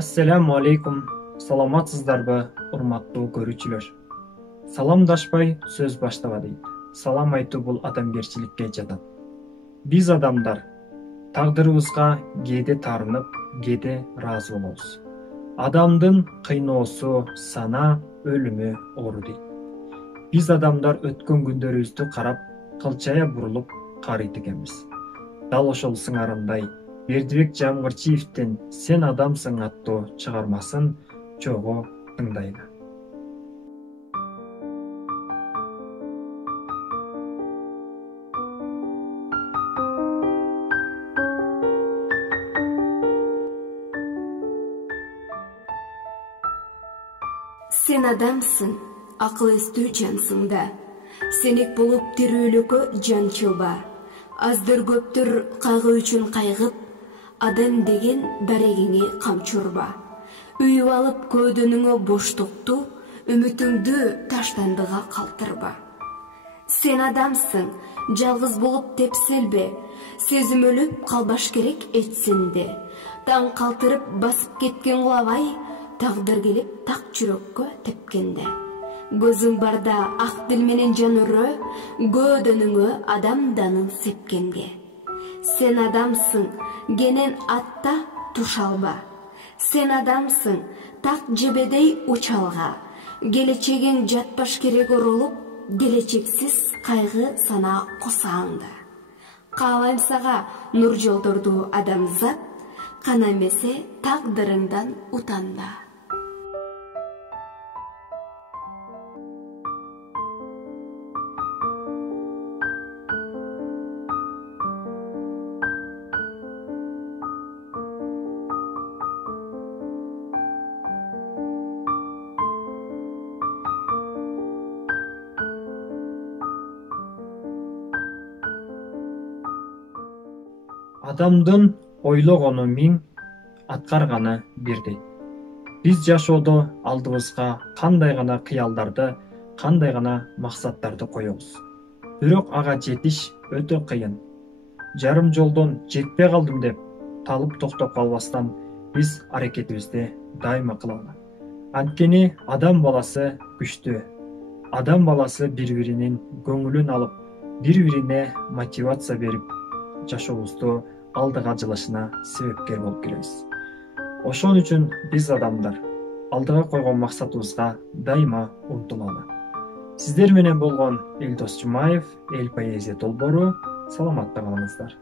Assalamu alaikum. Саламатсыздарбы, урматтуу көрүүчүлөр? Саламдашпай сөз баштабадык. Салам айтуу бул адамгерчиликке жатат. Биз адамдар тагдырыбызга кээде таарынып, кээде ыраазы болобуз. Адамдын кыйноосу, сана, өлүмү оору дейт. Биз адамдар өткөн күндөрүбүздү карап, кылчая бурулуп карыйт экенбиз. Дал ошол сыңарындай Бердибек Жамгырчиевдин «Сен адамсың» аттуу чыгармасын чогуу тыңдайлы. Сен адамсың, акыл эстүү жансың да. Сенек болуп тирүүлүккө жан чылба. Аздыр көптүр кайгы үчүн кайгып, адам деген дарегиңе камчурба. Үйүп алып көөдөнүңө боштукту, үмүтүңдү таштандыга калтырба. Сен адамсың, жалгыз болуп тепселбе, сезим өлүп калбаш керек этсинде. Таң калтырып басып кеткен кулабай, тагдыр келип так жүрөккө тепкенде. Көзүң барда ак дил менен жан өрө, көөдөнүңө адам данын сепкенге. Сен адамсың, кенен атта туш алба. Сен адамсың, так жебедей учалга. Келечегиң жатпаш керек оролуп, келечексиз кайгы сана косааңда. Каалайм сага нур жолдорду адамзат, кана эмесе тагдырыңдан утанда. Адамдын ойлогону миң, аткарганы бир дейт. Биз жашоодо алдыбызга кандай гана кыялдарды, кандай гана максаттарды коебуз. Бирок ага жетиш өтө кыйын. Жарым жолдон жетпей калдым деп талып токтоп калбастан биз аракетибизди дайыма кылалы. Анткени адам баласы күчтүү. Адам баласы бири-биринин көңүлүн алып, бири-бирине мотивация берип, жашообузду алдыга жылышына себепкер болуп келебиз. Ошон үчүн биз адамдар алдыга койгон максатыбызга дайыма умтулалы. Сиздер менен болгон Элдос Жумаев, Эл поэзия долбоору. Саламатта калыңыздар.